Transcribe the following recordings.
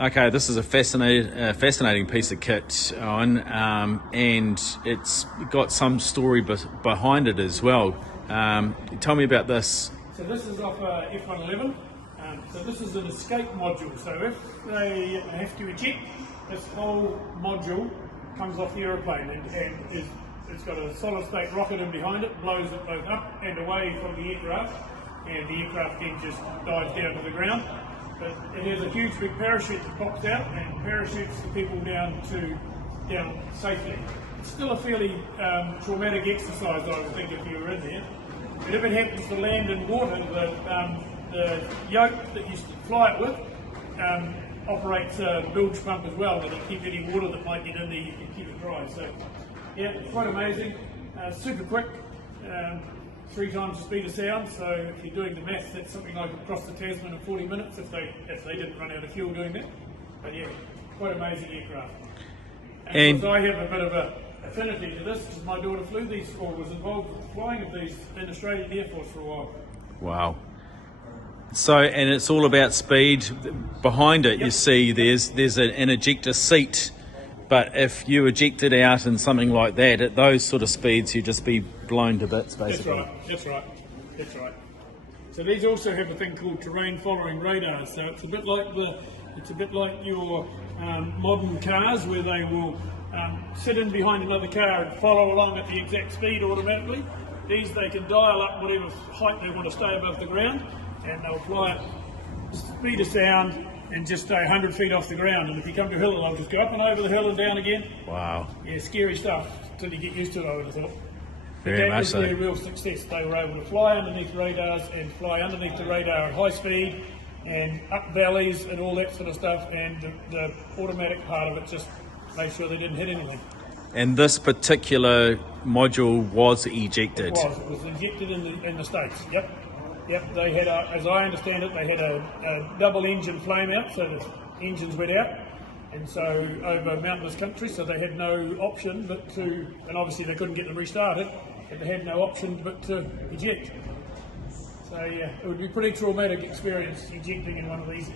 Okay, this is a fascinating piece of kit, Owen, and it's got some story behind it as well. Tell me about this. So this is off F111. So this is an escape module. So if they have to eject, this whole module comes off the aeroplane and it's got a solid state rocket in behind it, blows it both up and away from the aircraft, and the aircraft then just dives down to the ground. But it has a huge big parachute that pops out and parachutes the people down safely. It's still a fairly traumatic exercise, I would think, if you were in there. But if it happens to land in water, the yoke that you fly it with operates a bilge pump as well, that'll keep any water that might get in there, you can keep it dry. So yeah, it's quite amazing, super quick. 3 times the speed of sound, so if you're doing the maths, that's something like across the Tasman in 40 minutes if they didn't run out of fuel doing that. But yeah, quite amazing aircraft. And I have a bit of an affinity to this because my daughter flew these, or was involved with flying of these in Australian Air Force for a while. Wow. So, and it's all about speed. Behind it, yep. You see there's an ejector seat. But if you eject it out in something like that, at those sort of speeds, you'd just be blown to bits, basically. That's right. So these also have a thing called terrain following radars. So it's a bit like your modern cars, where they will sit in behind another car and follow along at the exact speed automatically. These, they can dial up whatever height they want to stay above the ground, and they'll fly at speed of sound and just stay 100 feet off the ground. And if you come to a hill, they'll just go up and over the hill and down again. Wow. Yeah, scary stuff until you get used to it, I would have thought. Very much so. That was their real success. They were able to fly underneath radars and fly underneath the radar at high speed and up valleys and all that sort of stuff. And the automatic part of it just made sure they didn't hit anything. And this particular module was ejected? It was ejected in the States, yep. Yep, they had, as I understand it, they had a double engine flame out, so the engines went out, and so over mountainous country, so they had no option but to, and obviously they couldn't get them restarted, but they had no option but to eject. So yeah, it would be a pretty traumatic experience ejecting in one of these,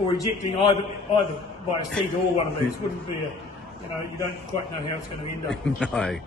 or ejecting either by a seat or one of these. Wouldn't be you don't quite know how it's going to end up. No,